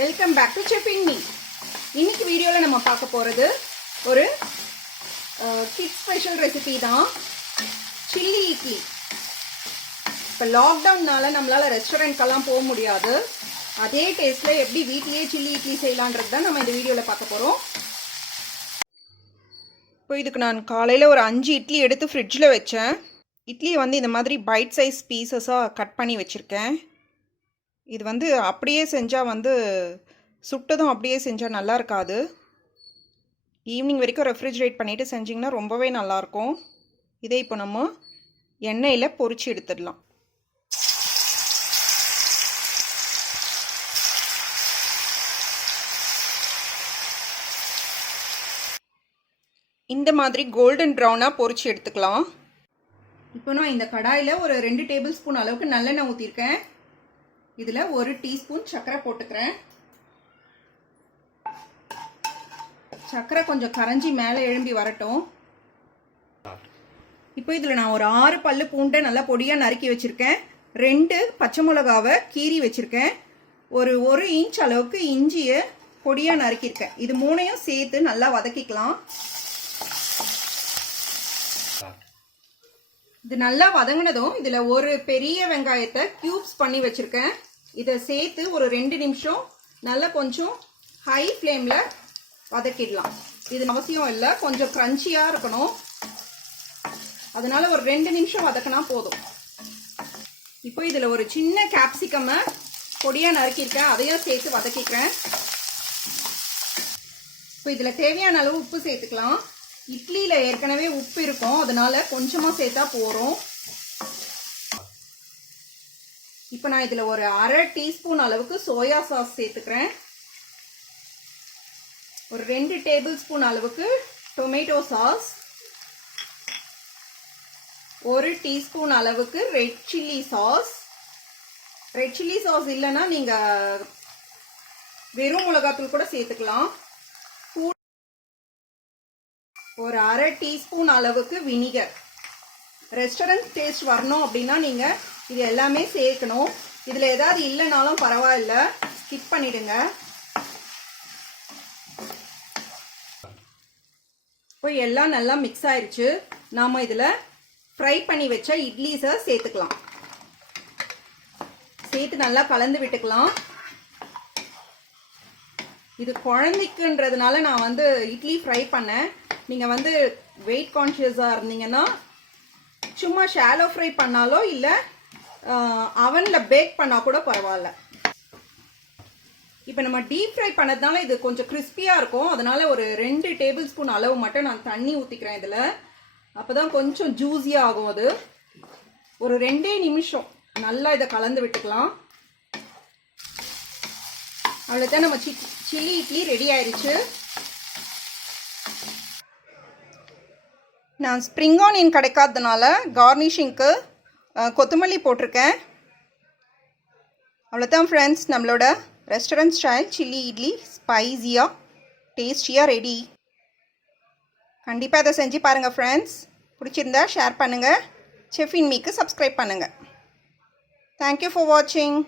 Welcome back to Chef in Me. இன்னைக்கு வீடியோவில் நம்ம பார்க்க போகிறது ஒரு கிட்ஸ் ஸ்பெஷல் ரெசிபி தான், சில்லி இட்லி. இப்போ லாக்டவுன்னால நம்மளால் ரெஸ்டாரண்ட்கெல்லாம் போக முடியாது. அதே டேஸ்ட்டில் எப்படி வீட்லேயே சில்லி இட்லி செய்யலான்றது தான் நம்ம இந்த வீடியோவில் பார்க்க போகிறோம். இப்போ இதுக்கு நான் காலையில் ஒரு 5 இட்லி எடுத்து ஃப்ரிட்ஜில் வச்சேன். இட்லியை வந்து இந்த மாதிரி பைட் சைஸ் பீசஸாக கட் பண்ணி வச்சுருக்கேன். இது வந்து அப்படியே செஞ்சால் சுட்டதும் அப்படியே செஞ்சால் நல்லா இருக்காது. ஈவினிங் வரைக்கும் ரெஃப்ரிஜரேட் பண்ணிவிட்டு செஞ்சிங்கன்னா ரொம்பவே நல்லாயிருக்கும். இதை இப்போ நம்ம எண்ணெயில் பொரிச்சு எடுத்துடலாம். இந்த மாதிரி கோல்டன் ப்ரௌனாக பொரிச்சு எடுத்துக்கலாம். இப்போ நான் இந்த கடாயில் ஒரு 2 டேபிள் ஸ்பூன் அளவுக்கு நல்லெண்ணெய் ஊற்றிருக்கேன். இதில் 1 டீஸ்பூன் சர்க்கரை போட்டுக்கிறேன். சர்க்கரை கொஞ்சம் கரைஞ்சி மேலே எழும்பி வரட்டும். இப்போ இதில் நான் ஒரு 6 பல்லு பூண்டை நல்லா பொடியாக நறுக்கி வச்சுருக்கேன். 2 பச்சை மிளகாவை கீறி வச்சுருக்கேன். ஒரு 1 இன்ச் அளவுக்கு இஞ்சியை பொடியாக நறுக்கியிருக்கேன். இது 3ஐயும் சேர்த்து நல்லா வதக்கிக்கலாம். இது நல்லா வதங்கினதும் இதில் ஒரு பெரிய வெங்காயத்தை க்யூப்ஸ் பண்ணி வச்சுருக்கேன். இதை சேர்த்து ஒரு 2 நிமிஷம் நல்லா கொஞ்சம் ஹை ஃப்ளேமில் வதக்கிடலாம். இது அவசியம் இல்லை, கொஞ்சம் க்ரன்ச்சியாக இருக்கணும். அதனால ஒரு 2 நிமிஷம் வதக்கினா போதும். இப்போ இதில் ஒரு சின்ன கேப்சிகம்மை பொடியாக நறுக்கியிருக்கேன், அதையும் சேர்த்து வதக்கிக்கிறேன். இப்போ இதில் தேவையான அளவு உப்பு சேர்த்துக்கலாம். இட்லியில் ஏற்கனவே உப்பு இருக்கும், அதனால கொஞ்சமாக சேர்த்தா போகிறோம். இப்போ நான் இதில் ஒரு 1/2 டீஸ்பூன் அளவுக்கு சோயா சாஸ் சேர்த்துக்கிறேன். ஒரு 2 டேபிள் ஸ்பூன் அளவுக்கு டொமேட்டோ சாஸ், 1 டீஸ்பூன் அளவுக்கு red chilli sauce. Red chilli sauce இல்லைன்னா நீங்கள் வெறும் மிளகாத்தூள் கூட சேர்த்துக்கலாம். ஒரு 1/2 டீஸ்பூன் அளவுக்கு வினிகர். ரெஸ்டாரண்ட் டேஸ்ட் வரணும் அப்படின்னா நீங்கள் இது எல்லாமே சேர்க்கணும். இதில் ஏதாவது இல்லைனாலும் பரவாயில்ல, ஸ்கிப் பண்ணிடுங்க. இப்போ எல்லாம் நல்லா மிக்ஸ் ஆயிடுச்சு. நாம் இதில் ஃப்ரை பண்ணி வச்ச இட்லிஸை சேர்த்துக்கலாம். சேர்த்து நல்லா கலந்து விட்டுக்கலாம். இது குழந்தைக்குன்றதுனால நான் இட்லி ஃப்ரை பண்ணேன். நீங்கள் வெயிட் கான்ஷியஸாக இருந்தீங்கன்னா சும்மா ஷாலோ ஃப்ரை பண்ணாலோ இல்லை அவனில் பேக் பண்ணால் கூட பரவாயில்ல. இப்போ நம்ம டீப் ஃப்ரை பண்ணதுனால இது கொஞ்சம் கிறிஸ்பியாக இருக்கும். அதனால ஒரு 2 டேபிள் ஸ்பூன் அளவு மட்டும் நான் தண்ணி ஊற்றிக்கிறேன் இதில். அப்போ தான் கொஞ்சம் ஜூஸியாக ஆகும். அது ஒரு 2 நிமிஷம் நல்லா இதை கலந்து விட்டுக்கலாம். அவ்வளோதான், நம்ம சில்லி இட்லி ரெடி ஆயிடுச்சு. நான் ஸ்ப்ரிங் ஆனியன் கிடைக்காததுனால கார்னிஷிங்க்கு கொத்தமல்லி போட்டிருக்கேன். அவ்வளோதான் ஃப்ரெண்ட்ஸ், நம்மளோட ரெஸ்டாரண்ட் ஸ்டைல் சில்லி இட்லி ஸ்பைஸியாக டேஸ்டியாக ரெடி. கண்டிப்பாக அதை செஞ்சு பாருங்கள் ஃப்ரெண்ட்ஸ். பிடிச்சிருந்தா ஷேர் பண்ணுங்கள். செஃப் இன் மீக்கு சப்ஸ்கிரைப் பண்ணுங்கள். தேங்க்யூ ஃபார் வாட்சிங்.